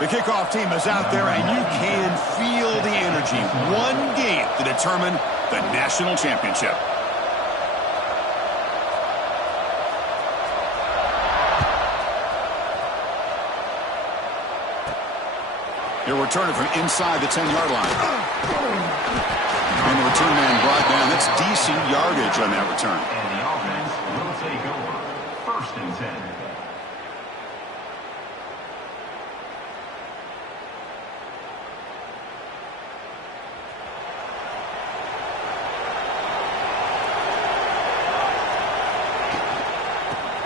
The kickoff team is out there, and you can feel the energy. One game to determine the national championship. He'll return it from inside the 10-yard line. And the return man brought down. That's decent yardage on that return. And the offense will take over. 1st and 10.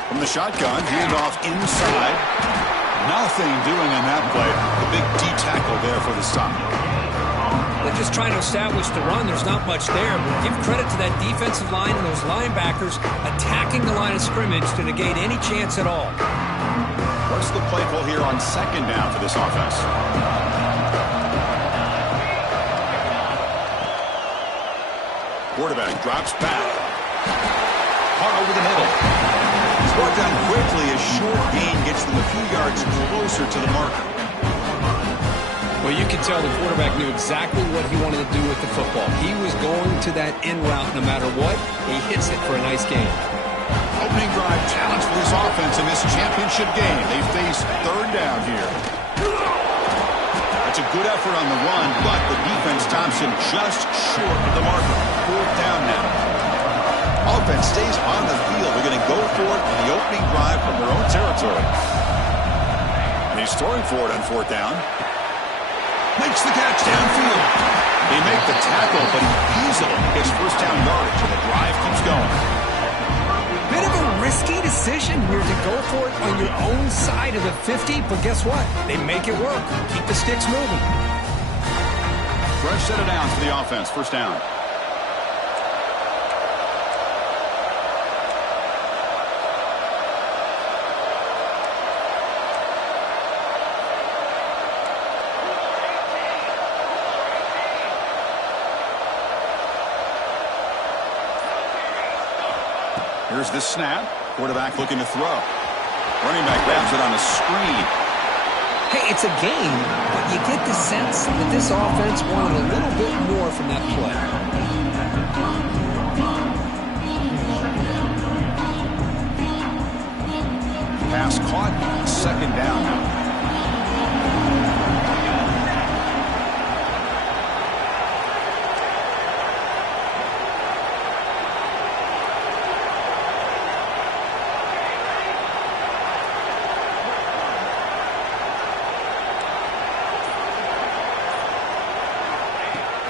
From the shotgun, handoff inside. Nothing doing on that play. The big D tackle there for the stop. They're just trying to establish the run. There's not much there, but give credit to that defensive line and those linebackers attacking the line of scrimmage to negate any chance at all. What's the play call here on 2nd down for this offense? Quarterback drops back. Hard over the middle. He's brought down quickly. A short gain gets them a few yards closer to the marker. Well, you can tell the quarterback knew exactly what he wanted to do with the football. He was going to that end route no matter what. He hits it for a nice gain. Opening drive challenge for this offense in this championship game. They face 3rd down here. That's a good effort on the run, but the defense stops him just short of the marker. 4th down now. Offense stays on the field. They're going to go for it on the opening drive from their own territory. And he's throwing for it on 4th down. Makes the catch downfield. They make the tackle, but he easily gets 1st down yardage, and the drive keeps going. Bit of a risky decision here to go for it on your own side of the 50, but guess what? They make it work. Keep the sticks moving. Fresh set of downs for the offense. 1st down. Here's the snap. Quarterback looking to throw. Running back grabs it on a screen. Hey, it's a game, but you get the sense that this offense wanted a little bit more from that play. Pass caught. 2nd down now.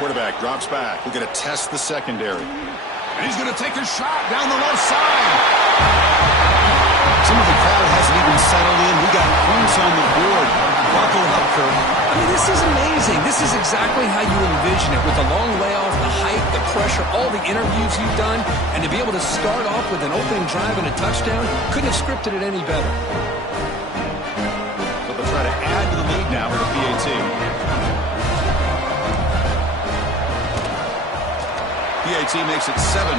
Quarterback drops back. We're going to test the secondary. And he's going to take a shot down the left side. Some of the crowd hasn't even settled in. We got points on the board. Buckle up, Kirk. I mean, this is amazing. This is exactly how you envision it, with the long layoff, the height, the pressure, all the interviews you've done, and to be able to start off with an opening drive and a touchdown, couldn't have scripted it any better. So they'll try to add to the lead now with the PAT. PAT makes it 7-0.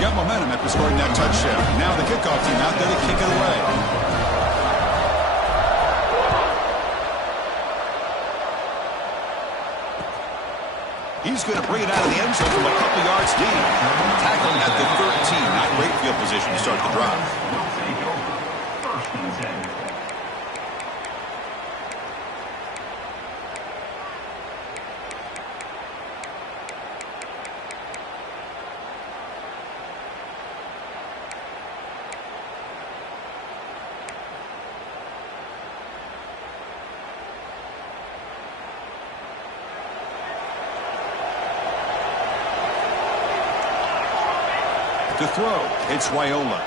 Got momentum after scoring that touchdown. Now the kickoff team out there to kick it away. He's going to bring it out of the end zone from a couple yards deep. Tackling at the 13. Not great field position to start the drive. To throw, it's Raiola.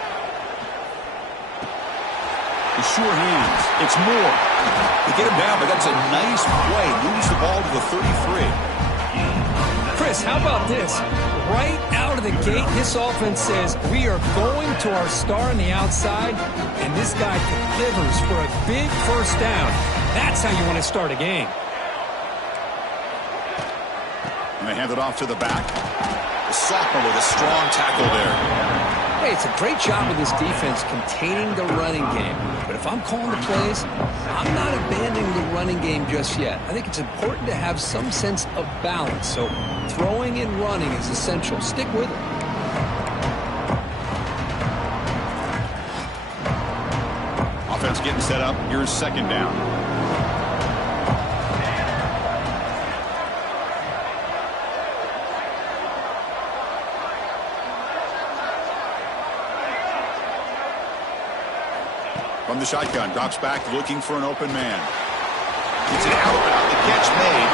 The sure hands, it's Moore. They get him down, but that's a nice play. Moves the ball to the 33. Chris, how about this? Right out of the gate, this offense says, we are going to our star on the outside, and this guy delivers for a big 1st down. That's how you want to start a game. And they hand it off to the back. sophomore with a strong tackle there. Hey, it's a great job with this defense containing the running game. But if I'm calling the plays, I'm not abandoning the running game just yet. I think it's important to have some sense of balance. So throwing and running is essential. Stick with it. Offense getting set up. Here's second down. From the shotgun, drops back looking for an open man. It's an out route. The catch made.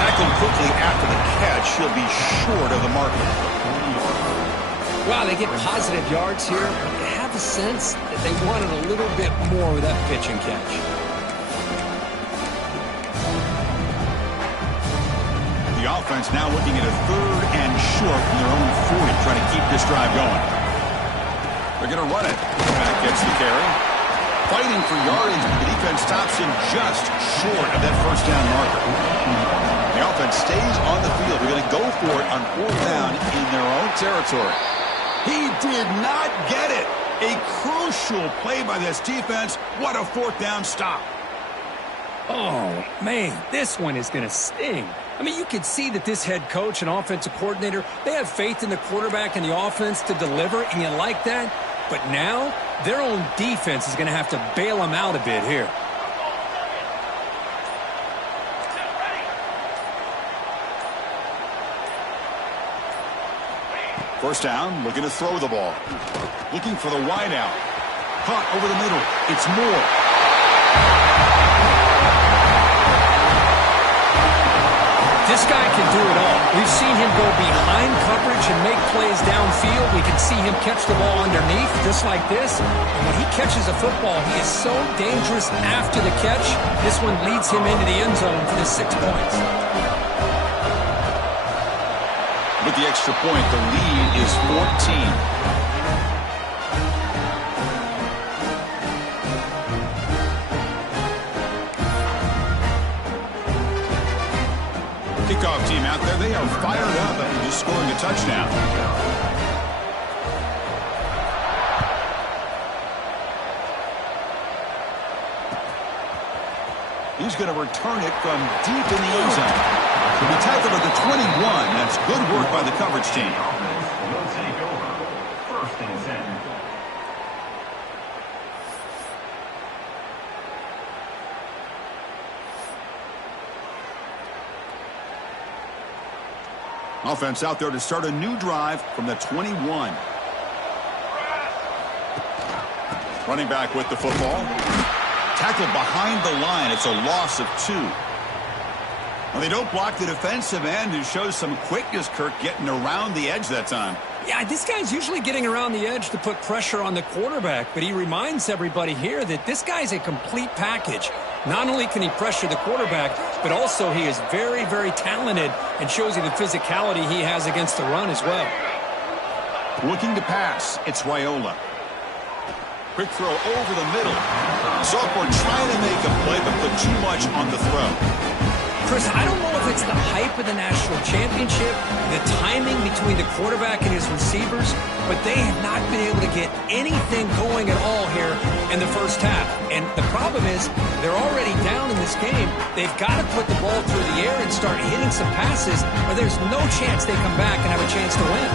Tackled quickly after the catch. He'll be short of the marker. Wow, they get positive yards here. I have a sense that they wanted a little bit more with that pitch and catch. The offense now looking at a third and short from their own 40, trying to keep this drive going. They're going to run it. Back gets the carry. Fighting for yardage, but the defense stops him just short of that first down marker. The offense stays on the field. They're going to go for it on fourth down in their own territory. He did not get it. A crucial play by this defense. What a fourth down stop. Oh, man, this one is going to sting. I mean, you can see that this head coach and offensive coordinator, they have faith in the quarterback and the offense to deliver, and you like that. But now, their own defense is going to have to bail them out a bit here. First down, looking to throw the ball. Looking for the wide out. Caught over the middle. It's Moore. This guy can do it all. We've seen him go behind coverage and make plays downfield. We can see him catch the ball underneath, just like this. And when he catches a football, he is so dangerous after the catch. This one leads him into the end zone for the 6 points. With the extra point, the lead is 14. Kickoff team out there, they are fired up after just scoring a touchdown. He's going to return it from deep in the end zone. He'll be tackled at the 21. That's good work by the coverage team. Will take over. First and 10. Offense out there to start a new drive from the 21. Running back with the football. Tackled behind the line. It's a loss of 2. Well, they don't block the defensive end, who shows some quickness, Kirk, getting around the edge that time. Yeah, this guy's usually getting around the edge to put pressure on the quarterback, but he reminds everybody here that this guy's a complete package. Not only can he pressure the quarterback, but also he is very, very talented and shows you the physicality he has against the run as well. Looking to pass, it's Raiola. Quick throw over the middle. Sophomore trying to make a play, but put too much on the throw. Chris, I don't know if it's the hype of the national championship, the timing between the quarterback and his receivers, but they have not been able to get anything going at all here in the first half. And the problem is they're already down in this game. They've got to put the ball through the air and start hitting some passes, or there's no chance they come back and have a chance to win.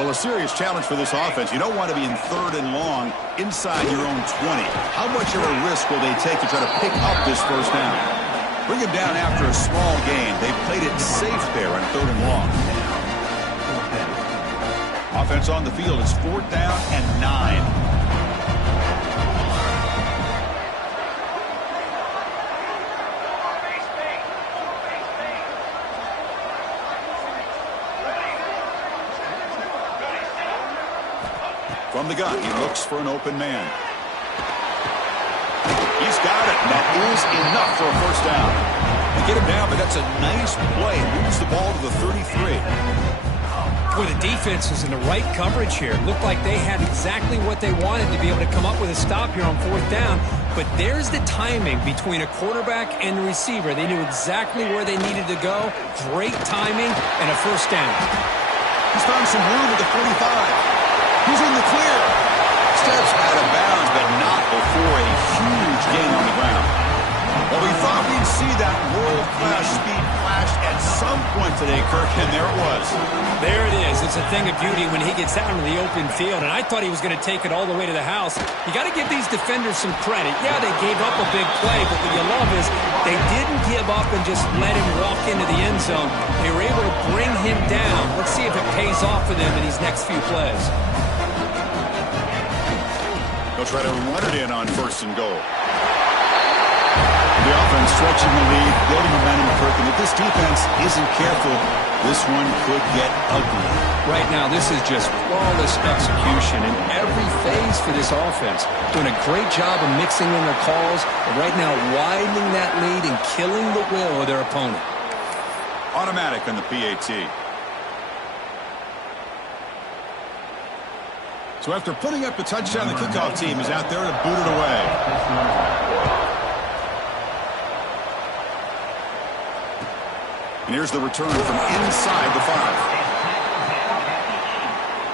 Well, a serious challenge for this offense. You don't want to be in third and long inside your own 20. How much of a risk will they take to try to pick up this first down? Bring him down after a small gain. They played it safe there on third and long. Offense on the field. It's fourth down and 9. From the gun, he looks for an open man. He's got it. That is enough for a first down. They get him down, but that's a nice play. Moves the ball to the 33. Boy, the defense was in the right coverage here. Looked like they had exactly what they wanted to be able to come up with a stop here on fourth down. But there's the timing between a quarterback and the receiver. They knew exactly where they needed to go. Great timing and a first down. He's found some room at the 45. He's in the clear. Steps out of bounds, but not before a huge gain on the ground. Well, we thought we'd see that world-class speed flash at some point today, Kirk, and there it was. There it is. It's a thing of beauty when he gets out into the open field, and I thought he was going to take it all the way to the house. You got to give these defenders some credit. Yeah, they gave up a big play, but what you love is they didn't give up and just let him walk into the end zone. They were able to bring him down. Let's see if it pays off for them in these next few plays. They'll try to run it in on 1st and goal. The offense stretching the lead, building momentum, Kirk, and if this defense isn't careful, this one could get ugly. Right now, this is just flawless execution in every phase for this offense. Doing a great job of mixing in their calls, but right now widening that lead and killing the will of their opponent. Automatic on the PAT. So after putting up the touchdown, the kickoff team is out there to boot it away. And here's the return from inside the 5.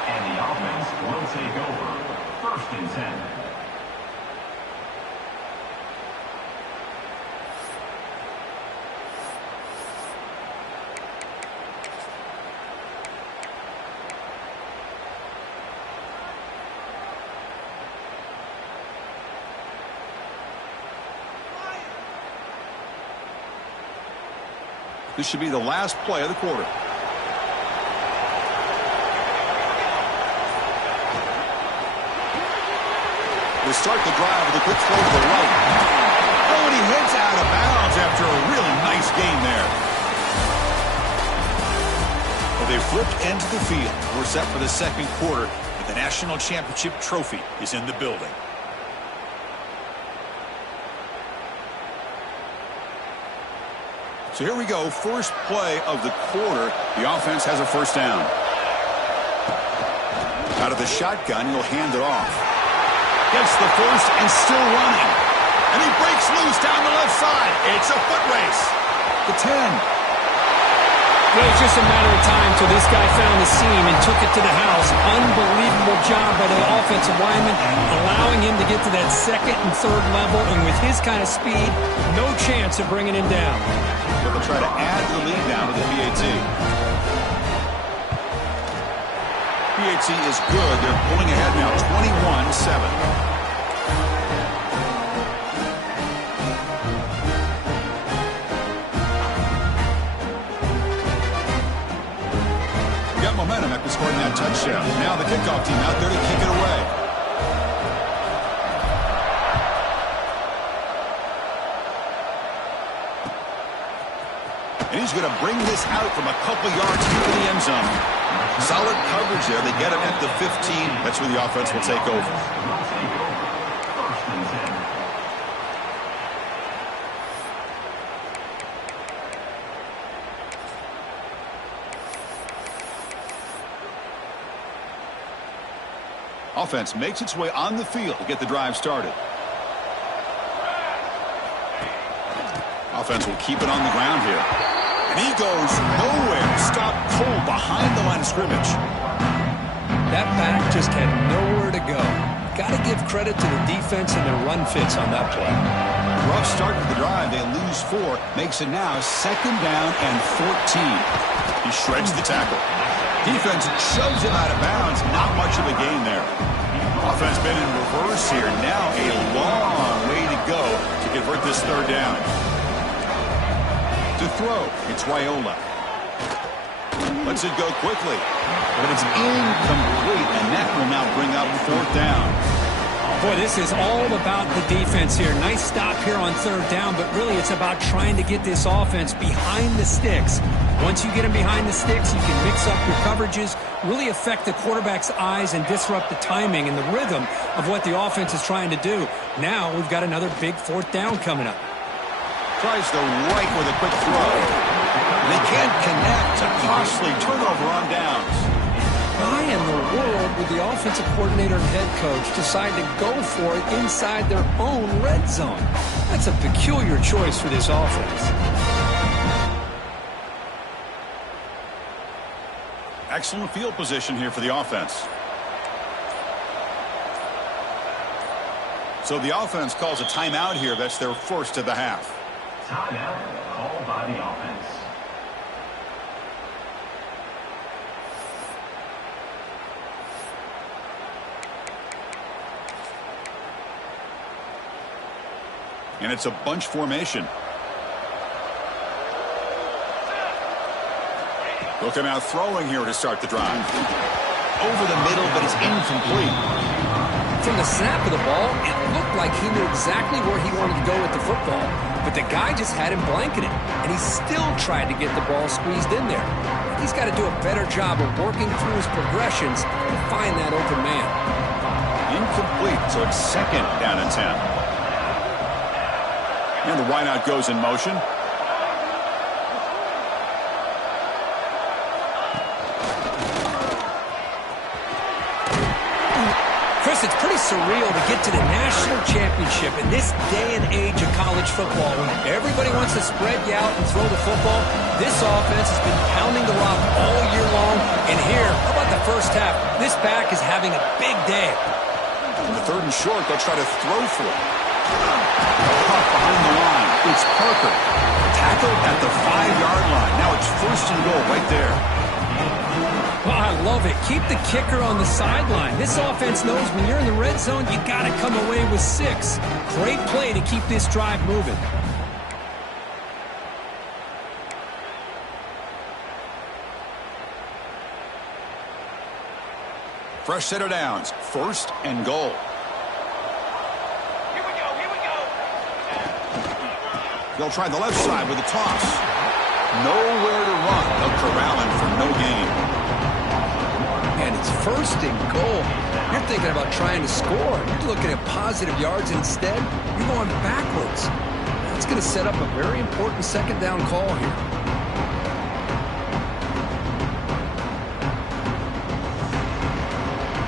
And the offense will take over. 1st and 10. This should be the last play of the quarter. They start the drive with a quick throw to the right. Oh, and he heads out of bounds after a really nice gain there. Well, they flipped into the field. We're set for the 2nd quarter, and the national championship trophy is in the building. So here we go, first play of the quarter. The offense has a 1st down. Out of the shotgun, he'll hand it off. Gets the 1st and still running. And he breaks loose down the left side. It's a foot race. The 10. Well, it's just a matter of time till this guy found the seam and took it to the house. Unbelievable job by the offensive lineman, allowing him to get to that 2nd and 3rd level. And with his kind of speed, no chance of bringing him down. They'll try to add the lead down to the PAT. PAT is good. They're pulling ahead now, 21-7. Momentum after scoring that touchdown. Now the kickoff team out there to kick it away. And he's going to bring this out from a couple yards into the end zone. Solid coverage there. They get him at the 15. That's where the offense will take over. Offense makes its way on the field to get the drive started. Offense will keep it on the ground here. And he goes nowhere. Stopped cold behind the line of scrimmage. That back just had nowhere to go. Got to give credit to the defense and their run fits on that play. Rough start to the drive. They lose 4. Makes it now 2nd down and 14. He shreds the tackle. Defense shoves him out of bounds. Not much of a gain there. Offense been in reverse here. Now a long way to go to convert this 3rd down. To throw, it's Raiola. Lets it go quickly. But it's incomplete, and that will now bring up 4th down. Boy, this is all about the defense here. Nice stop here on 3rd down, but really it's about trying to get this offense behind the sticks. Once you get them behind the sticks, you can mix up your coverages, really affect the quarterback's eyes and disrupt the timing and the rhythm of what the offense is trying to do. Now we've got another big 4th down coming up. Tries the right with a quick throw. They can't connect. A costly turnover on downs. Why in the world would the offensive coordinator and head coach decide to go for it inside their own red zone? That's a peculiar choice for this offense. Excellent field position here for the offense. So the offense calls a timeout here. That's their first of the half. Timeout called by the offense. And it's a bunch formation. They'll come out throwing here to start the drive. Over the middle, but it's incomplete. From the snap of the ball, it looked like he knew exactly where he wanted to go with the football. But the guy just had him blanketed, and he still tried to get the ball squeezed in there. He's got to do a better job of working through his progressions to find that open man. Incomplete, so it's second down and 10. And the wideout goes in motion. Chris, it's pretty surreal to get to the national championship in this day and age of college football when everybody wants to spread you out and throw the football. This offense has been pounding the rock all year long. And here, how about the first half? This back is having a big day. On the third and short, they'll try to throw for it. Behind the line, it's Parker. Tackled at the 5-yard line. Now it's first and goal right there. Oh, I love it. Keep the kicker on the sideline. This offense knows when you're in the red zone, you got to come away with 6. Great play to keep this drive moving. Fresh set of downs. First and goal. They'll try the left side with a toss. Nowhere to run. They'll corral him for no gain. And it's first and goal. You're thinking about trying to score. You're looking at positive yards. Instead, you're going backwards. That's going to set up a very important second down call here.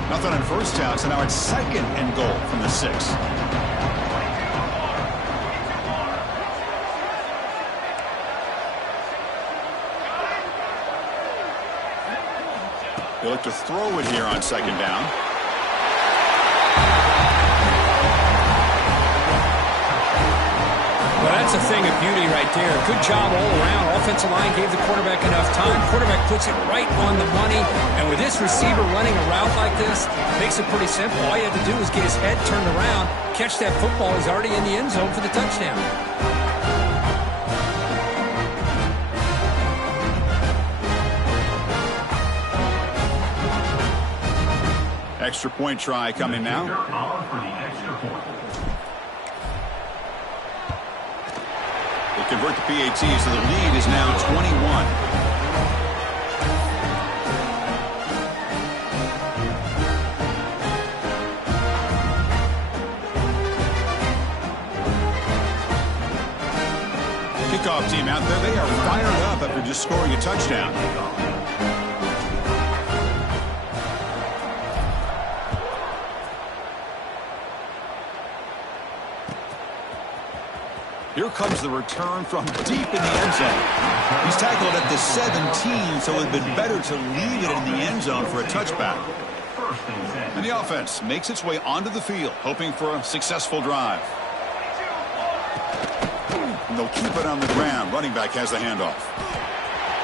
Nothing on first down, so now it's second and goal from the 6. They look to throw it here on second down. Well, that's a thing of beauty right there. Good job all around. Offensive line gave the quarterback enough time. Quarterback puts it right on the money. And with this receiver running a route like this, makes it pretty simple. All you have to do is get his head turned around, catch that football. He's already in the end zone for the touchdown. Extra point try coming now. They convert the PAT, so the lead is now 21. Kickoff team out there. They are fired up after just scoring a touchdown. Here comes the return from deep in the end zone. He's tackled at the 17, so it would have been better to leave it in the end zone for a touchback. And the offense makes its way onto the field, hoping for a successful drive. And they'll keep it on the ground. Running back has the handoff.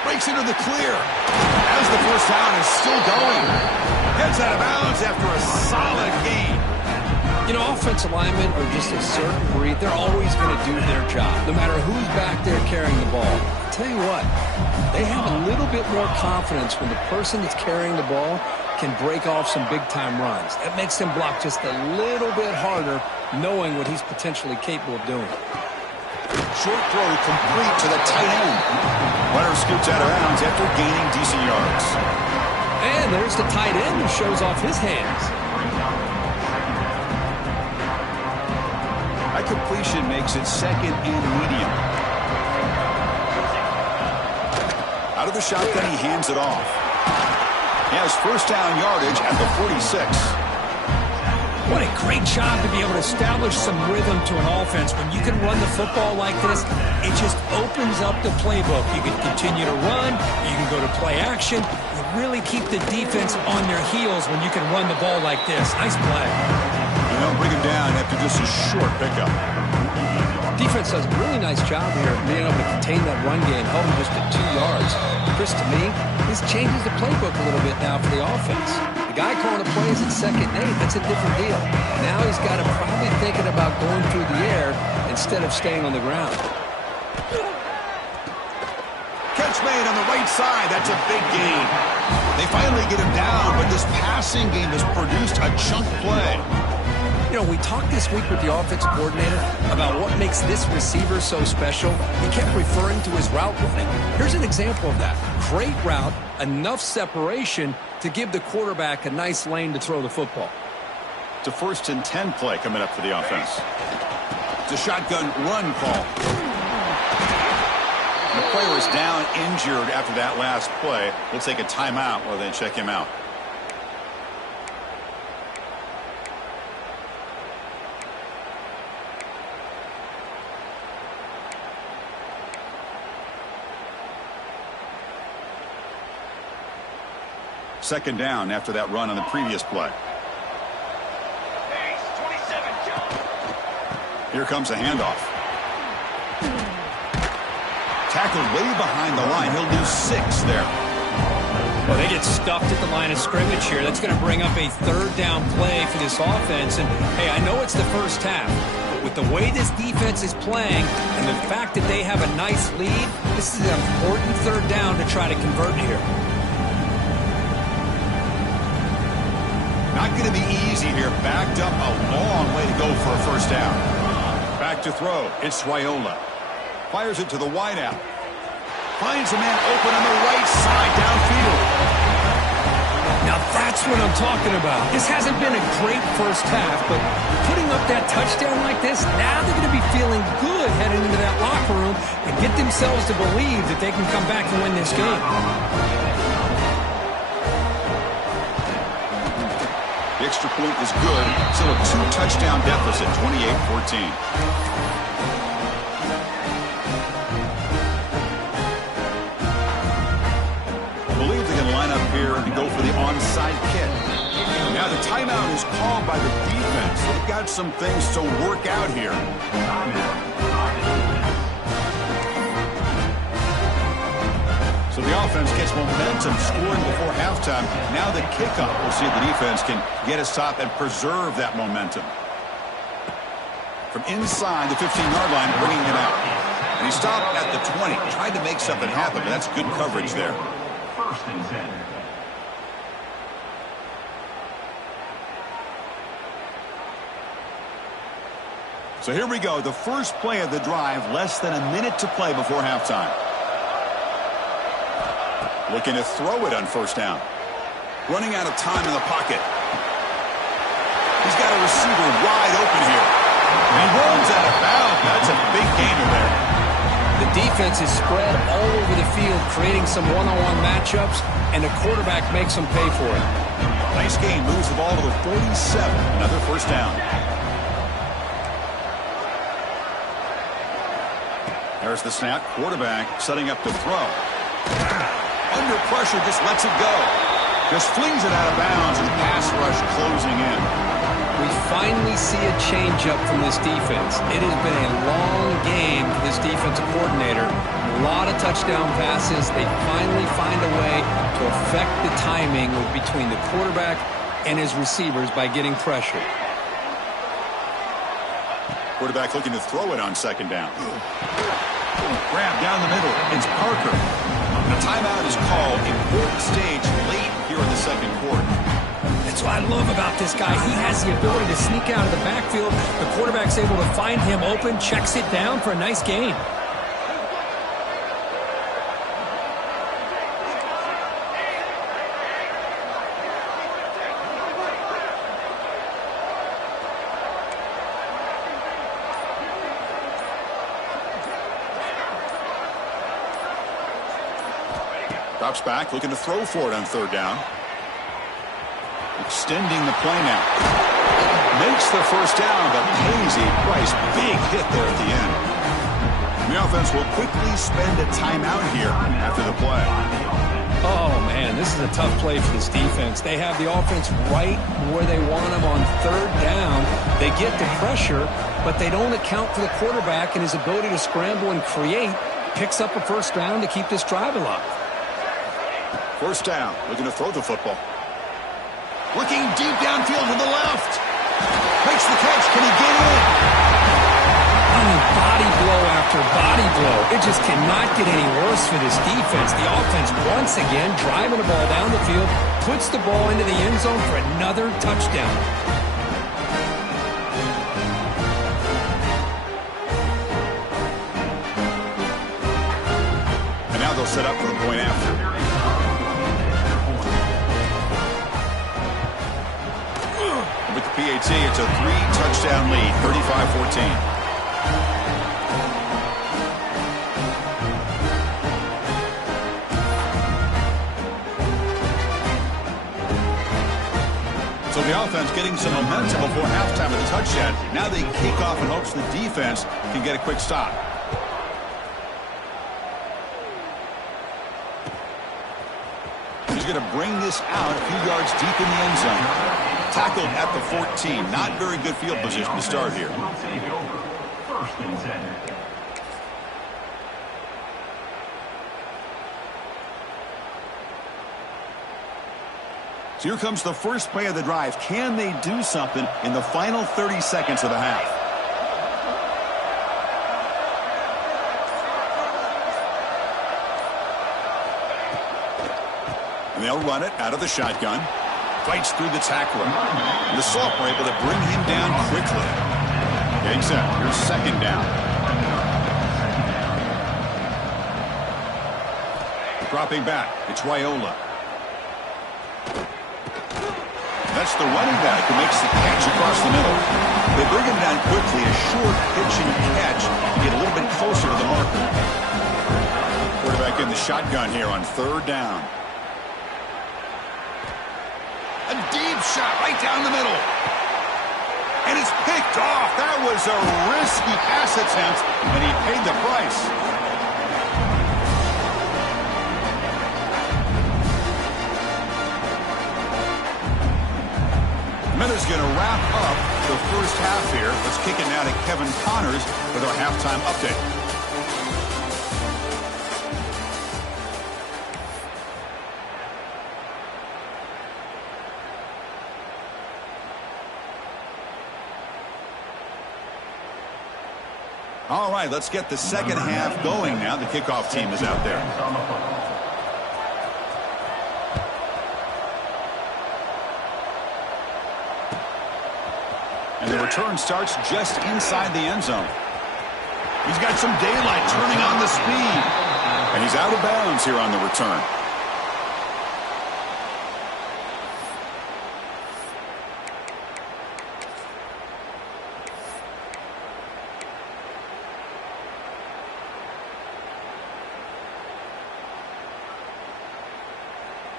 Breaks into the clear. As the first down is still going. Gets out of bounds after a solid gain. You know, offensive linemen are just a certain breed. They're always going to do their job, no matter who's back there carrying the ball. I'll tell you what, they have a little bit more confidence when the person that's carrying the ball can break off some big-time runs. That makes them block just a little bit harder, knowing what he's potentially capable of doing. Short throw complete to the tight end. Runner scoots out of bounds after gaining decent yards. And there's the tight end who shows off his hands. That completion makes it second and medium. Out of the shotgun, he hands it off. He has first down yardage at the 46. What a great job to be able to establish some rhythm to an offense. When you can run the football like this, it just opens up the playbook. You can continue to run. You can go to play action. You really keep the defense on their heels when you can run the ball like this. Nice play. You don't bring him down after just a short pickup. Defense does a really nice job here being able to contain that run game, held him just at 2 yards. Chris, to me, this changes the playbook a little bit now for the offense. The guy calling the plays at 2nd and 8, that's a different deal. Now he's got to probably thinking about going through the air instead of staying on the ground. Catch made on the right side. That's a big gain. They finally get him down, but this passing game has produced a chunk play. You know, we talked this week with the offensive coordinator about what makes this receiver so special. He kept referring to his route running. Here's an example of that. Great route, enough separation to give the quarterback a nice lane to throw the football. It's a 1st and 10 play coming up for the offense. It's a shotgun run call. The player is down injured after that last play. We'll take a timeout while they check him out. Second down after that run on the previous play. Here comes a handoff. Tackled way behind the line. He'll lose 6 there. Well, they get stuffed at the line of scrimmage here. That's going to bring up a 3rd down play for this offense. And, hey, I know it's the first half, but with the way this defense is playing and the fact that they have a nice lead, this is an important 3rd down to try to convert here. Not going to be easy here. Backed up a long way to go for a 1st down. Back to throw. It's Raiola. Fires it to the wideout. Finds a man open on the right side downfield. Now that's what I'm talking about. This hasn't been a great first half, but putting up that touchdown like this, now they're going to be feeling good heading into that locker room and get themselves to believe that they can come back and win this game. The extra point is good. Still a 2-touchdown deficit, 28-14. I believe they can line up here and go for the onside kick. Now the timeout is called by the defense. They've got some things to work out here. So the offense gets momentum scoring before halftime. Now the kickoff. We'll see if the defense can get a stop and preserve that momentum. From inside the 15-yard line, bringing it out. And he stopped at the 20. Tried to make something happen, but that's good coverage there. 1st and 10. So here we go. The first play of the drive. Less than a minute to play before halftime. Looking to throw it on 1st down. Running out of time in the pocket. He's got a receiver wide open here. And he runs out of bounds. That's a big gainer there. The defense is spread all over the field, creating some one-on-one matchups, and the quarterback makes them pay for it. Nice game. Moves the ball to the 47. Another 1st down. There's the snap. Quarterback setting up to throw. Under pressure, just lets it go. Just flings it out of bounds, and the pass rush closing in. We finally see a change-up from this defense. It has been a long game for this defensive coordinator. A lot of touchdown passes. They finally find a way to affect the timing between the quarterback and his receivers by getting pressure. Quarterback looking to throw it on 2nd down. Grab down the middle. It's Parker. The timeout is called. Important stage late here in the 2nd quarter. That's what I love about this guy. He has the ability to sneak out of the backfield. The quarterback's able to find him open, checks it down for a nice gain. Drops back, looking to throw for it on 3rd down. Extending the play now. Makes the 1st down, but pays a price. Big hit there at the end. And the offense will quickly spend a timeout here after the play. Oh, man, this is a tough play for this defense. They have the offense right where they want them on third down. They get the pressure, but they don't account for the quarterback and his ability to scramble and create. Picks up a first down to keep this drive alive. First down, looking to throw the football. Looking deep downfield to the left. Makes the catch. Can he get in? I mean, body blow after body blow. It just cannot get any worse for this defense. The offense, once again, driving the ball down the field, puts the ball into the end zone for another touchdown. And now they'll set up for the point after. With the PAT, it's a 3-touchdown lead, 35-14. So the offense getting some momentum before halftime with a touchdown. Now they kick off in hopes the defense can get a quick stop. He's going to bring this out a few yards deep in the end zone. Tackled at the 14. Not very good field position to start here. We'll take it over. First and 10. So here comes the first play of the drive. Can they do something in the final 30 seconds of the half? And they'll run it out of the shotgun. Fights through the tackler. And the sophomore able to bring him down quickly. Getting set. Here's second down. Dropping back. It's Raiola. That's the running back who makes the catch across the middle. They bring him down quickly. A short pitching catch to get a little bit closer to the marker. Quarterback in the shotgun here on third down. A deep shot right down the middle. And it's picked off. That was a risky pass attempt, and he paid the price. Miller's going to wrap up the first half here. Let's kick it now to Kevin Connors with our halftime update. All right, let's get the second half going now. The kickoff team is out there. And the return starts just inside the end zone. He's got some daylight turning on the speed. And he's out of bounds here on the return.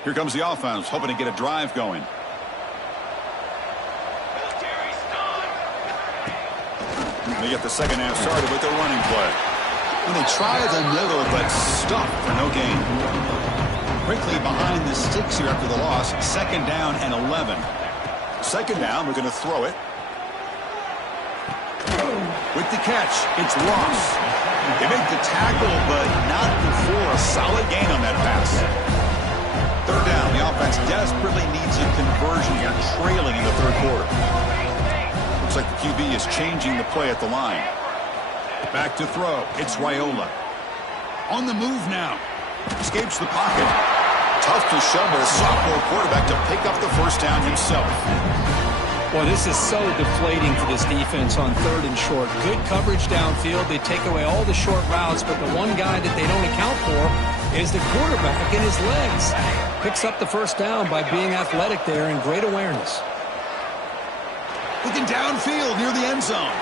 Here comes the offense, hoping to get a drive going. They get the second half started with their running play. And they try the middle, but stuffed for no gain. Quickly behind the sticks here after the loss. Second down and 11. Second down, we're going to throw it. With the catch, it's Ross. They make the tackle, but not before a solid gain on that pass. Third down, the offense desperately needs a conversion here, trailing in the third quarter. Looks like the QB is changing the play at the line. Back to throw. It's Raiola. On the move now. Escapes the pocket. Tough to show, but a sophomore quarterback to pick up the first down himself. Well, this is so deflating for this defense on third and short. Good coverage downfield. They take away all the short routes, but the one guy that they don't account for is the quarterback and his legs. Picks up the first down by being athletic there and great awareness. Looking downfield near the end zone.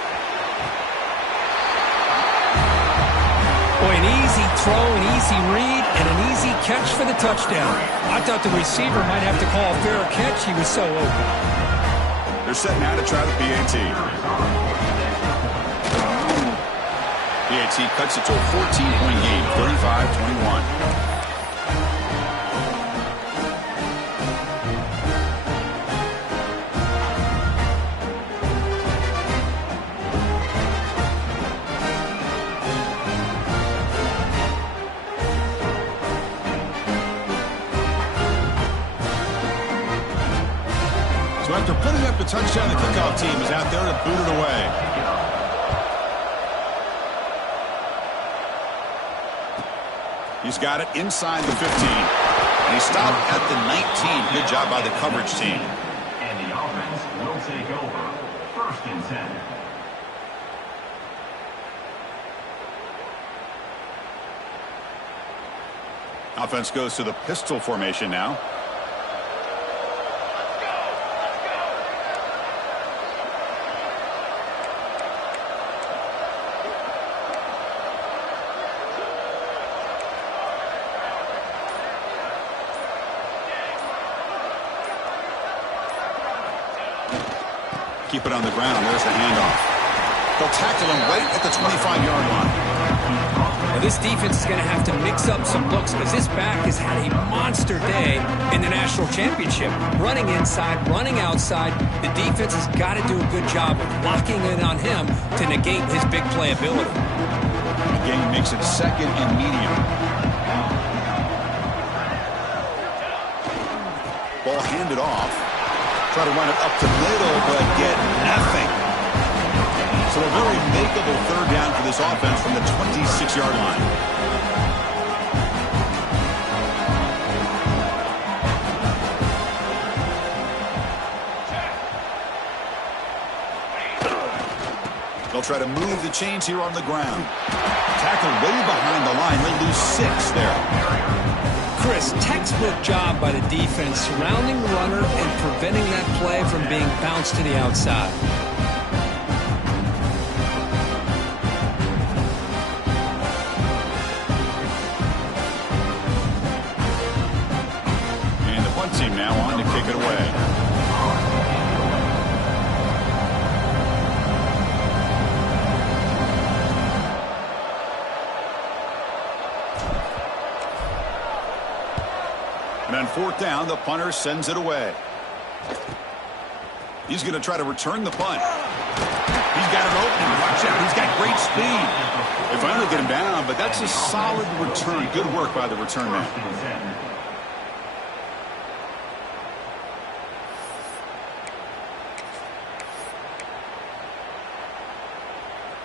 Boy, an easy throw, an easy read, and an easy catch for the touchdown. I thought the receiver might have to call a fair catch. He was so open. They're set now to try the PAT. PAT cuts it to a 14-point game, 35-21. Putting up the touchdown, the kickoff team is out there to boot it away. He's got it inside the 15. And he stopped at the 19. Good job by the coverage team. And the offense will take over. 1st and 10. Offense goes to the pistol formation now. Keep it on the ground. There's the handoff. They'll tackle him right at the 25-yard line. Well, this defense is going to have to mix up some looks because this back has had a monster day in the national championship. Running inside, running outside. The defense has got to do a good job of locking in on him to negate his big play ability. The game makes it 2nd and medium. Ball handed off. Try to run it up the middle, but get nothing. So a very makeable 3rd down for this offense from the 26-yard line. They'll try to move the chains here on the ground. Tackle way behind the line. He'll lose 6 there. Chris, textbook job by the defense surrounding the runner and preventing that play from being bounced to the outside. And the punt team now on to kick it away. And on 4th down, the punter sends it away. He's going to try to return the punt. He's got an opening. Watch out. He's got great speed. They finally get him down, but that's a solid return. Good work by the return man.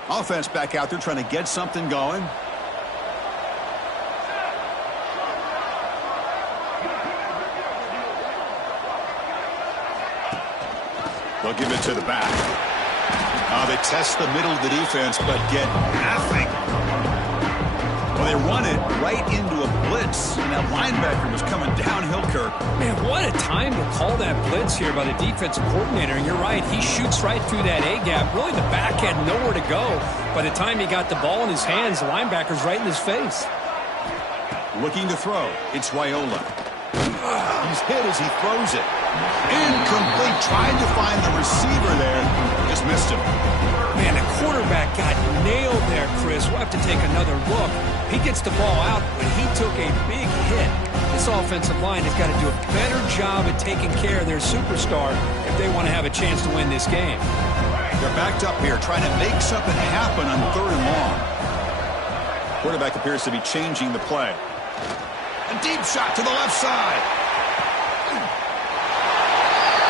Offense back out there trying to get something going. They'll give it to the back. They test the middle of the defense, but get nothing. Well, they run it right into a blitz, and that linebacker was coming downhill, Kirk. Man, what a time to call that blitz here by the defensive coordinator. And you're right, he shoots right through that A-gap. Really, the back had nowhere to go. By the time he got the ball in his hands, the linebacker's right in his face. Looking to throw. It's Raiola. He's hit as he throws it. Incomplete. Tried to find the receiver there. Just missed him. Man, the quarterback got nailed there, Chris. We'll have to take another look. He gets the ball out, but he took a big hit. This offensive line has got to do a better job at taking care of their superstar if they want to have a chance to win this game. They're backed up here, trying to make something happen on 3rd and long. Quarterback appears to be changing the play. A deep shot to the left side.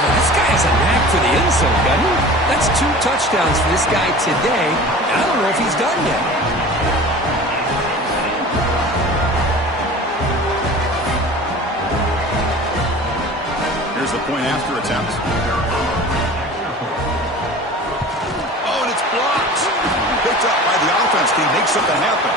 Well, this guy has a knack for the end zone, doesn't he? That's 2 touchdowns for this guy today. I don't know if he's done yet. Here's the point after attempt. Oh, and it's blocked. Picked up by the offense. Can he make something happen?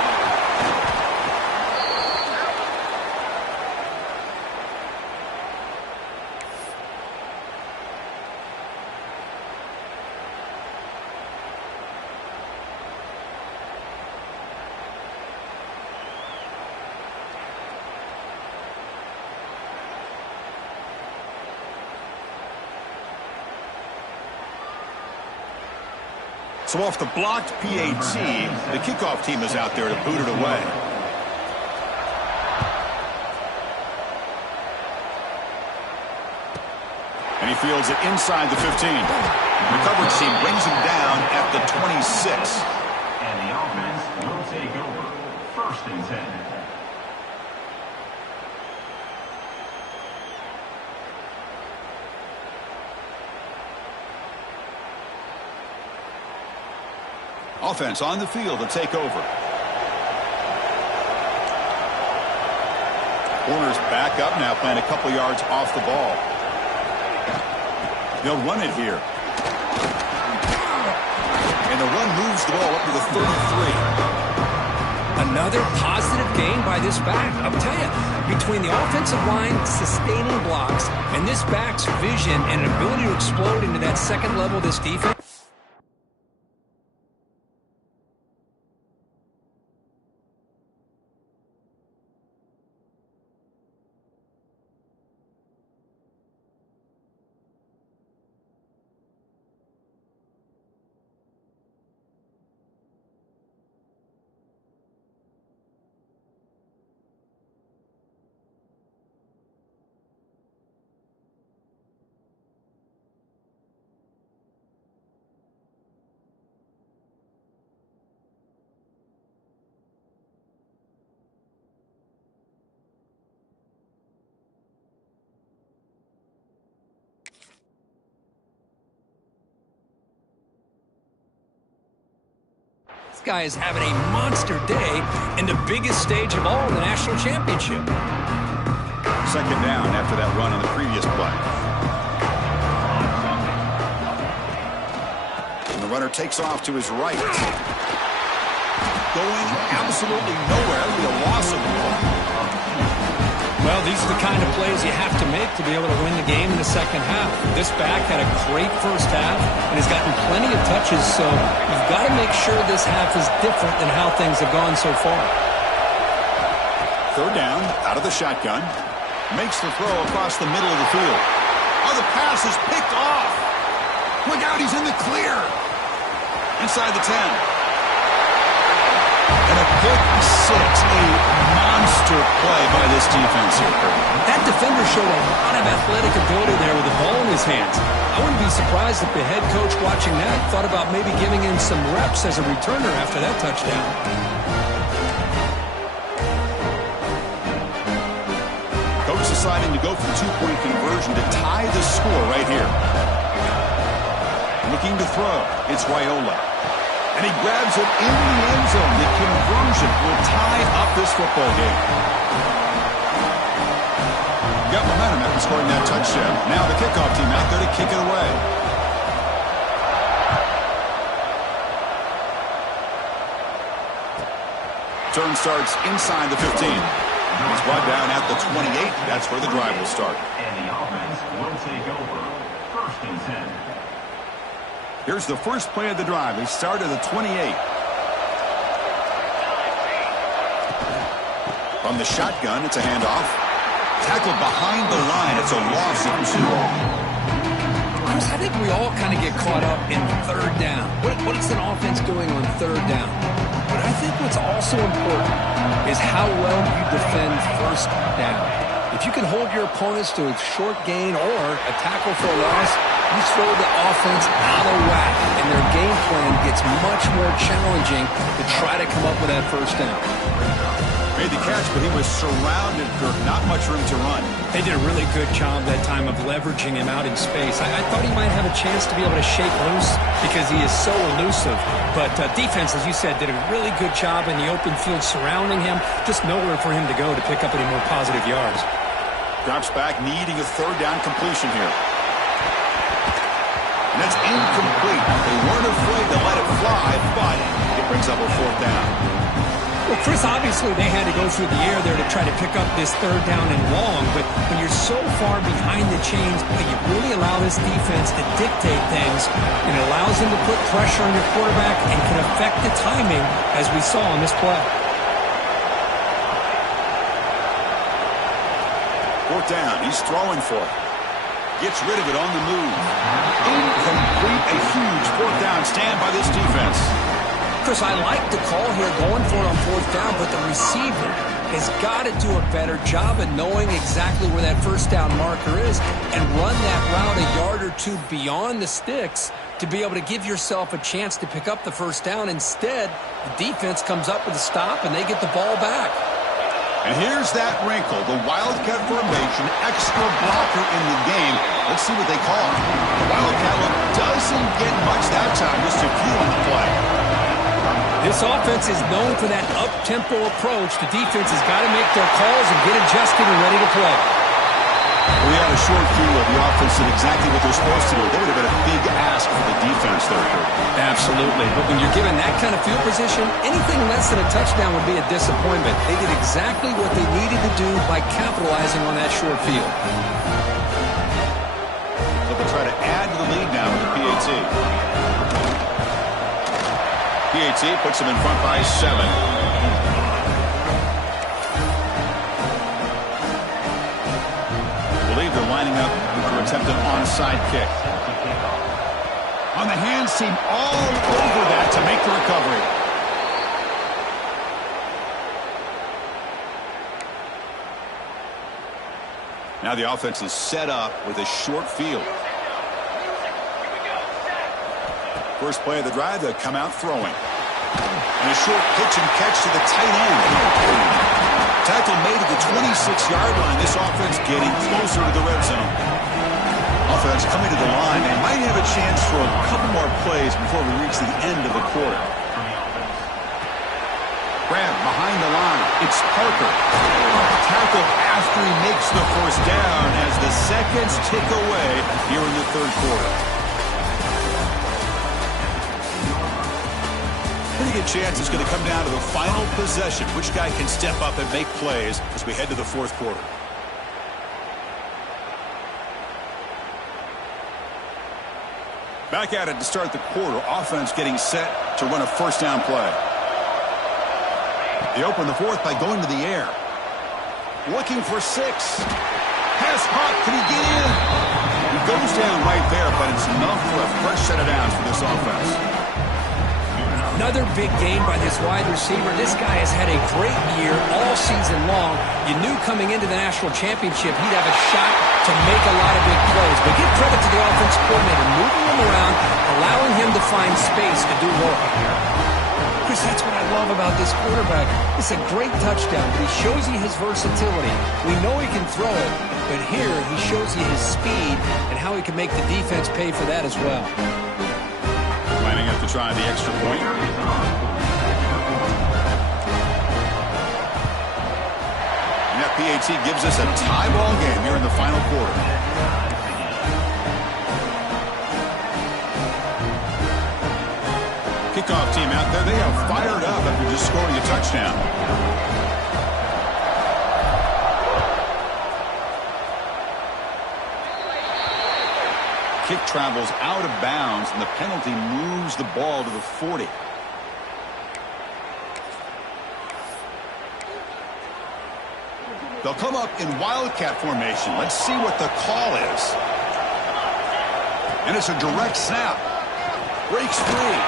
So off the blocked PAT, the kickoff team is out there to boot it away. And he fields it inside the 15. The coverage team brings him down at the 26. And the offense will take over. 1st and 10. Offense on the field to take over. Corners back up now, playing a couple yards off the ball. They'll run it here. And the run moves the ball up to the 33. Another positive gain by this back. I'll tell you, between the offensive line sustaining blocks and this back's vision and an ability to explode into that second level of this defense. This guy is having a monster day in the biggest stage of all, the national championship. Second down after that run on the previous play. And the runner takes off to his right. Going absolutely nowhere with a loss of the ball. Well, these are the kind of plays you have to make to be able to win the game in the second half. This back had a great first half and has gotten plenty of touches, so you've got to make sure this half is different than how things have gone so far. Third down, out of the shotgun. Makes the throw across the middle of the field. Oh, the pass is picked off. Look out, he's in the clear. Inside the 10. And a pick six, a monster play by this defense here. That defender showed a lot of athletic ability there with the ball in his hands. I wouldn't be surprised if the head coach watching that thought about maybe giving him some reps as a returner after that touchdown. Coach deciding to go for the two-point conversion to tie the score right here. Looking to throw. It's Raiola. And he grabs it in the end zone. The conversion will tie up this football game. Got momentum after scoring that touchdown. Now the kickoff team out there to kick it away. Turn starts inside the 15. He's brought down at the 28. That's where the drive will start. And the offense will take over. First and 10. Here's the first play of the drive. They start at the 28. From the shotgun, it's a handoff. Tackled behind the line. It's a loss of 2. Chris, I think we all kind of get caught up in third down. What is an offense doing on third down? But I think what's also important is how well you defend first down. If you can hold your opponents to a short gain or a tackle for a loss, you throw the offense out of whack, and their game plan gets much more challenging to try to come up with that first down. Made the catch, but he was surrounded, Kirk. Not much room to run. They did a really good job that time of leveraging him out in space. I thought he might have a chance to be able to shake loose because he is so elusive. But defense, as you said, did a really good job in the open field surrounding him. Just nowhere for him to go to pick up any more positive yards. Drops back, needing a third down completion here. And that's incomplete. They weren't afraid to let it fly, but it brings up a fourth down. Well, Chris, obviously they had to go through the air there to try to pick up this third down and long, but when you're so far behind the chains, you really allow this defense to dictate things, and it allows them to put pressure on your quarterback and can affect the timing, as we saw on this play. Fourth down, he's throwing for it. Gets rid of it on the move. Incomplete, a huge fourth down stand by this defense. Chris, I like the call here going for it on fourth down, but the receiver has got to do a better job of knowing exactly where that first down marker is and run that route a yard or two beyond the sticks to be able to give yourself a chance to pick up the first down. Instead, the defense comes up with a stop, and they get the ball back. And here's that wrinkle, the Wildcat formation, extra blocker in the game. Let's see what they call it. The Wildcat doesn't get much that time, just a few on the play. This offense is known for that up-tempo approach. The defense has got to make their calls and get adjusted and ready to play. We had a short view of the offense did exactly what they're supposed to do. That would have been a big ask for the defense there, Kurt. Absolutely. But when you're given that kind of field position, anything less than a touchdown would be a disappointment. They did exactly what they needed to do by capitalizing on that short field. They'll try to add to the lead now with the PAT. PAT puts them in front by 7. They're lining up to attempt an onside kick. On the hands team all over that to make the recovery. Now the offense is set up with a short field. First play of the drive, they'll come out throwing. And a short pitch and catch to the tight end. Tackle made at the 26-yard line. This offense getting closer to the red zone. Offense coming to the line. They might have a chance for a couple more plays before we reach the end of the quarter. Grab behind the line. It's Parker. Tackle after he makes the first down as the seconds tick away here in the third quarter. Pretty good chance it's going to come down to the final possession. Which guy can step up and make plays as we head to the fourth quarter. Back at it to start the quarter. Offense getting set to run a first down play. They open the fourth by going to the air. Looking for 6. Pass caught. Can he get in? He goes down right there, but it's enough for a fresh set of downs for this offense. Another big game by this wide receiver. This guy has had a great year all season long. You knew coming into the national championship he'd have a shot to make a lot of big plays. But give credit to the offensive coordinator, moving him around, allowing him to find space to do work. Chris, that's what I love about this quarterback. It's a great touchdown, but he shows you his versatility. We know he can throw it, but here he shows you his speed and how he can make the defense pay for that as well. Lining up to try the extra point. And that PAT gives us a tie ball game here in the final quarter. Kickoff team out there. They are fired up after just scoring a touchdown. Kick travels out of bounds, and the penalty moves the ball to the 40. They'll come up in wildcat formation. Let's see what the call is. And it's a direct snap. Breaks free.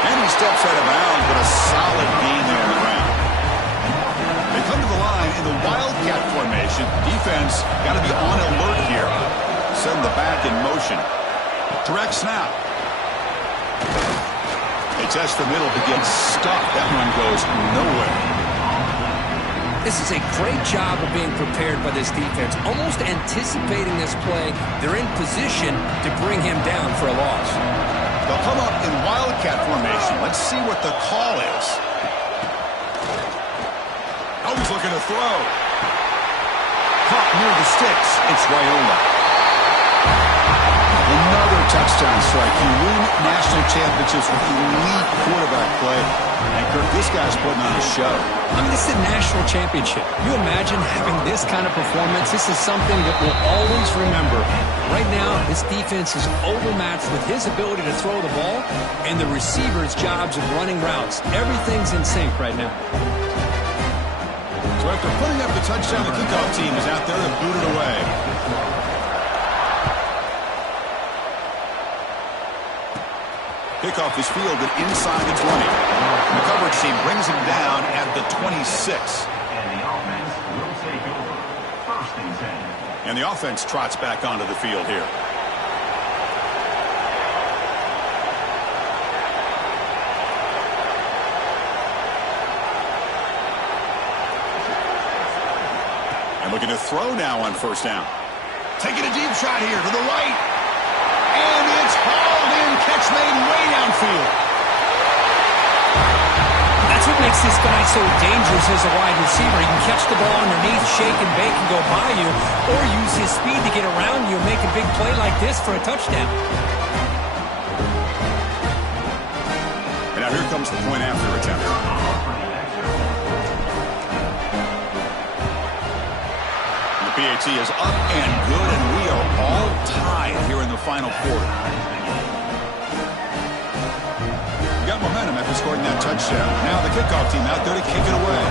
And he steps out of bounds, but a solid gain there on the ground. They come to the line in the wildcat formation. Defense got to be on alert here. Send the back in motion. Direct snap. They test the middle to get stuck. That one goes nowhere. This is a great job of being prepared by this defense. Almost anticipating this play, they're in position to bring him down for a loss. They'll come up in wildcat formation. Let's see what the call is. Oh, he's looking to throw. Caught near the sticks. It's Raiola. Another touchdown strike. You win national championships with elite quarterback play. And Kirk, this guy's putting on a show. I mean, this is a national championship. You imagine having this kind of performance? This is something that we'll always remember. Right now, this defense is overmatched with his ability to throw the ball and the receiver's jobs of running routes. Everything's in sync right now. So after putting up the touchdown, the kickoff team is out there to boot it away. Kickoff is fielded inside the 20. The coverage team brings him down at the 26. And the offense will take over. First and 10. And the offense trots back onto the field here. And looking to throw now on first down. Taking a deep shot here to the right. And it's hauled in. Catch made way downfield. makes this guy so dangerous as a wide receiver. He can catch the ball underneath, shake and bake, and go by you, or use his speed to get around you and make a big play like this for a touchdown. And now here comes the point after attempt. The PAT is up and good, and we are all tied here in the final quarter. Got momentum after scoring that touchdown. Now the kickoff team out there to kick it away.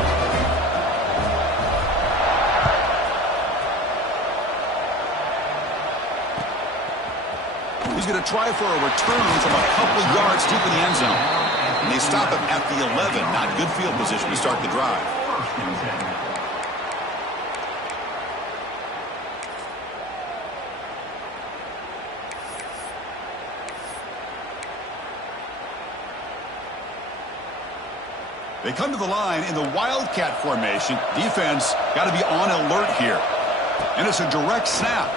He's going to try for a return from a couple yards deep in the end zone. And they stop him at the 11. Not good field position to start the drive. They come to the line in the Wildcat formation. Defense got to be on alert here. And it's a direct snap.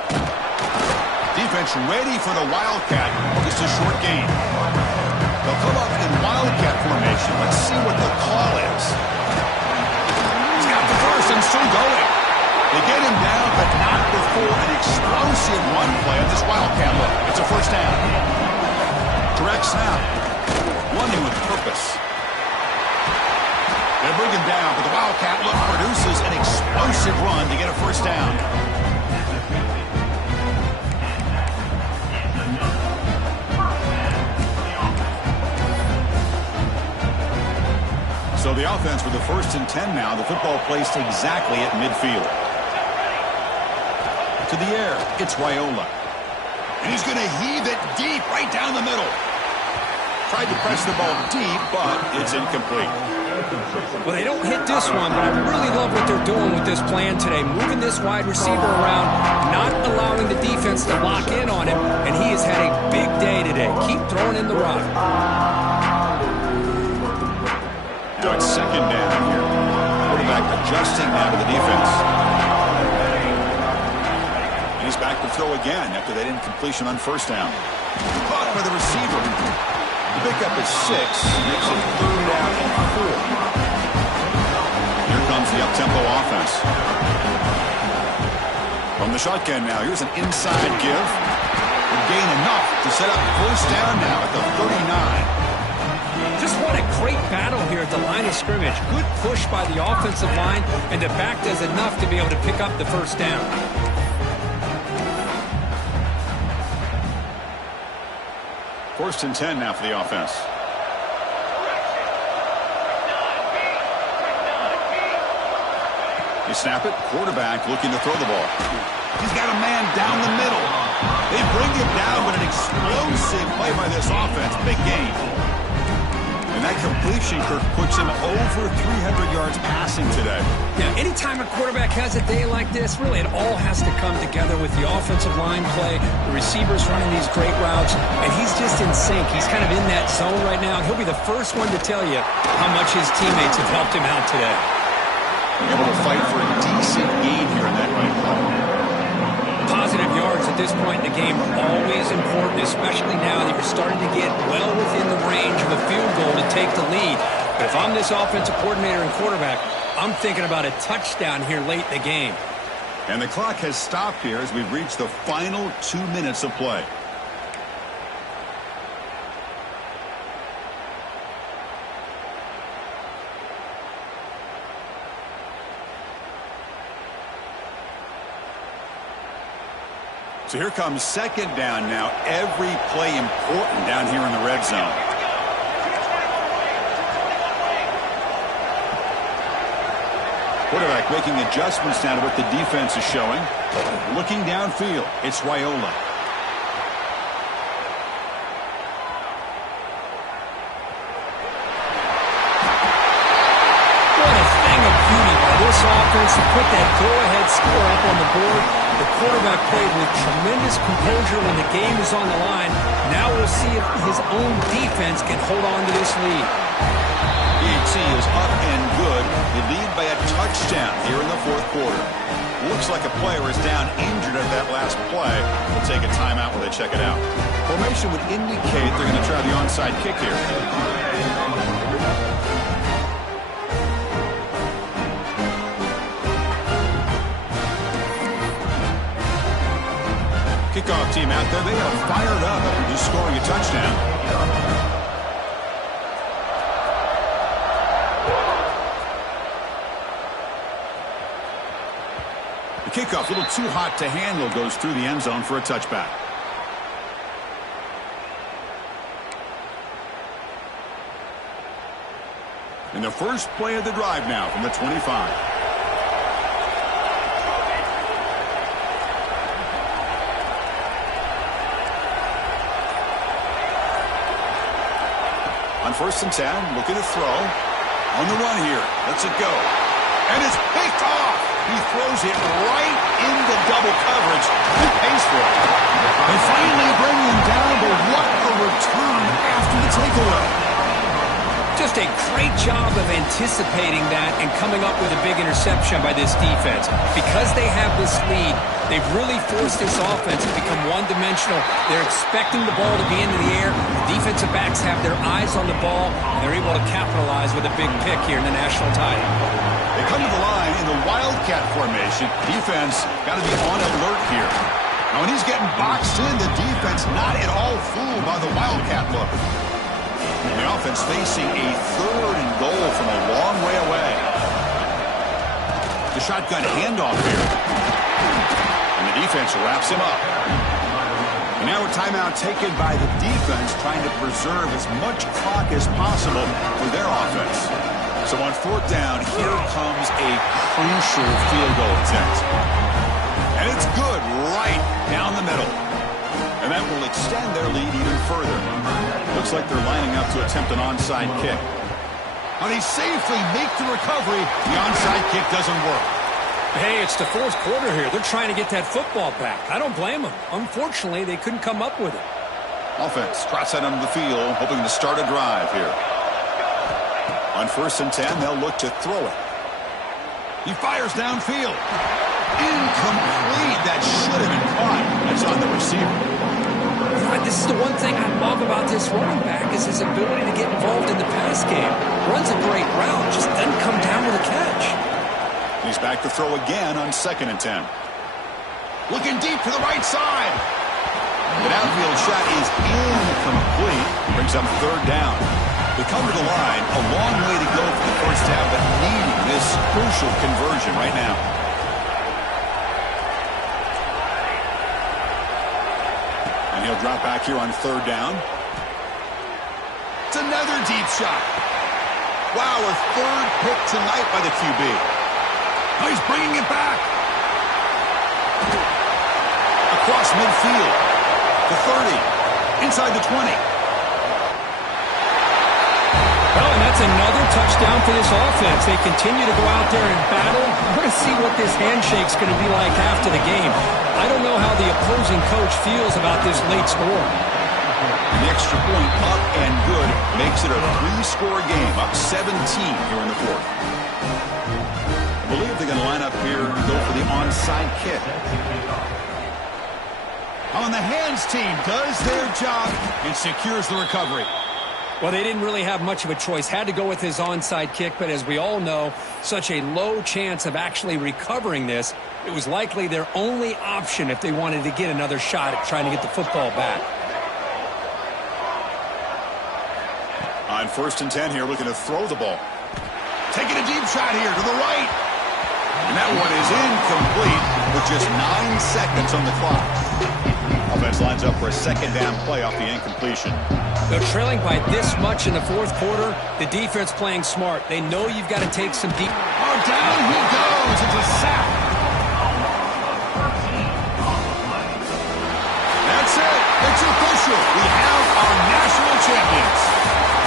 Defense ready for the Wildcat. Just a short gain. They'll come up in Wildcat formation. Let's see what the call is. He's got the first and still going. They get him down, but not before an explosive run play on this Wildcat look. It's a first down. Direct snap. Running with purpose. They bring him down, but the Wildcat look produces an explosive run to get a first down. So the offense with the 1st and 10 now. The football placed exactly at midfield. To the air, it's Raiola. And he's going to heave it deep right down the middle. Tried to press the ball deep, but it's incomplete. Well, they don't hit this one, but I really love what they're doing with this plan today. Moving this wide receiver around, not allowing the defense to lock in on him, and he has had a big day today. Keep throwing in the rock. Now it's second down here. Quarterback adjusting now to the defense. And he's back to throw again after that incompletion on first down. Caught by the receiver. The pickup is 6, makes it 3rd down and 4. Here comes the up-tempo offense. From the shotgun now, here's an inside give. Will gain enough to set up first down now at the 39. Just what a great battle here at the line of scrimmage. Good push by the offensive line, and the back does enough to be able to pick up the first down. First and 10 now for the offense. You snap it. Quarterback looking to throw the ball. He's got a man down the middle. They bring him down, but an explosive play by this offense. Big gain. And that completion, Kirk, puts him over 300 yards passing today. Yeah, anytime a quarterback has a day like this, really it all has to come together with the offensive line play, the receivers running these great routes, and he's just in sync. He's kind of in that zone right now. He'll be the first one to tell you how much his teammates have helped him out today. Able to fight for a decent gain here in that right play. Positive yards at this point in the game are always important, especially now that you're starting to get well within the range of a field goal to take the lead. But if I'm this offensive coordinator and quarterback, I'm thinking about a touchdown here late in the game. And the clock has stopped here as we've reached the final 2 minutes of play. So here comes second down now. Every play important down here in the red zone. Quarterback making adjustments now to what the defense is showing. Looking downfield, it's Raiola. What a thing of beauty by this offense to put that go-ahead score up on the board. The quarterback played with tremendous composure when the game is on the line. Now we'll see if his own defense can hold on to this lead. PAT is up and good. They lead by a touchdown here in the 4th quarter. Looks like a player is down injured at that last play. We'll take a timeout while they check it out. Formation would indicate they're going to try the onside kick here. Kickoff team out there, they are fired up after just scoring a touchdown. The kickoff, a little too hot to handle, goes through the end zone for a touchback. And the first play of the drive now from the 25. On 1st and 10, looking to throw. On the run here. Lets it go. And it's picked off. He throws it right into double coverage and pays for it. They finally bring him down, but what a return after the takeaway. Just a great job of anticipating that and coming up with a big interception by this defense. Because they have this lead, they've really forced this offense to become one-dimensional. They're expecting the ball to be into the air. The defensive backs have their eyes on the ball, and they're able to capitalize with a big pick here in the national title. They come to the line in the Wildcat formation. Defense got to be on alert here. Now, when he's getting boxed in, the defense not at all fooled by the Wildcat look. And the offense facing a 3rd and goal from a long way away. The shotgun handoff here. And the defense wraps him up. And now a timeout taken by the defense, trying to preserve as much clock as possible for their offense. So on 4th down, here comes a crucial field goal attempt. And it's good right down the middle. And that will extend their lead even further. Looks like they're lining up to attempt an onside kick. But they safely make the recovery. The onside kick doesn't work. Hey, it's the 4th quarter here. They're trying to get that football back. I don't blame them. Unfortunately, they couldn't come up with it. Offense trots out onto the field, hoping to start a drive here. On 1st and 10, they'll look to throw it. He fires downfield. Incomplete. That should have been caught. That's on the receiver. This is the one thing I love about this running back is his ability to get involved in the pass game. Runs a great route, just doesn't come down with a catch. He's back to throw again on 2nd and 10. Looking deep to the right side. The downfield shot is incomplete. Brings up 3rd down. They come to the line, a long way to go for the first down, but needing this crucial conversion right now. And he'll drop back here on 3rd down. It's another deep shot. Wow, a 3rd pick tonight by the QB. Oh, he's bringing it back. Across midfield. The 30. Inside the 20. Well, and that's another touchdown for this offense. They continue to go out there and battle. We're going to see what this handshake's going to be like after the game. I don't know how the opposing coach feels about this late score. The extra point up and good makes it a 3-score game, up 17 here in the 4th. I believe they're going to line up here and go for the onside kick. On the hands team does their job and secures the recovery. Well, they didn't really have much of a choice. Had to go with his onside kick, but as we all know, such a low chance of actually recovering this. It was likely their only option if they wanted to get another shot at trying to get the football back. On 1st and 10 here, looking to throw the ball. Taking a deep shot here to the right. And that one is incomplete with just 9 seconds on the clock. Offense lines up for a 2nd down play off the incompletion. They're trailing by this much in the 4th quarter. The defense playing smart. They know you've got to take some deep. Oh, down he goes. It's a sack. That's it. It's official. We have our national champions.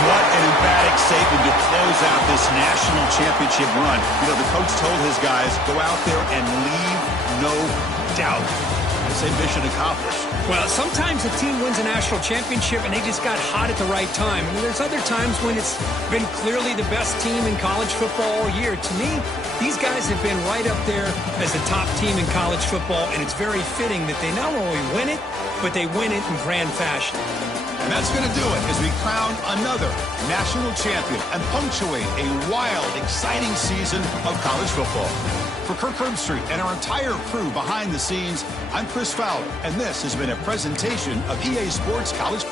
What an emphatic statement to close out this national championship run. You know, the coach told his guys, go out there and leave no doubt. I say mission accomplished. Well, sometimes a team wins a national championship and they just got hot at the right time. And there's other times when it's been clearly the best team in college football all year. To me, these guys have been right up there as the top team in college football, and it's very fitting that they not only win it, but they win it in grand fashion. And that's going to do it as we crown another national champion and punctuate a wild, exciting season of college football. For Kirk Herbstreit and our entire crew behind the scenes, I'm Chris Fowler, and this has been a presentation of EA Sports College.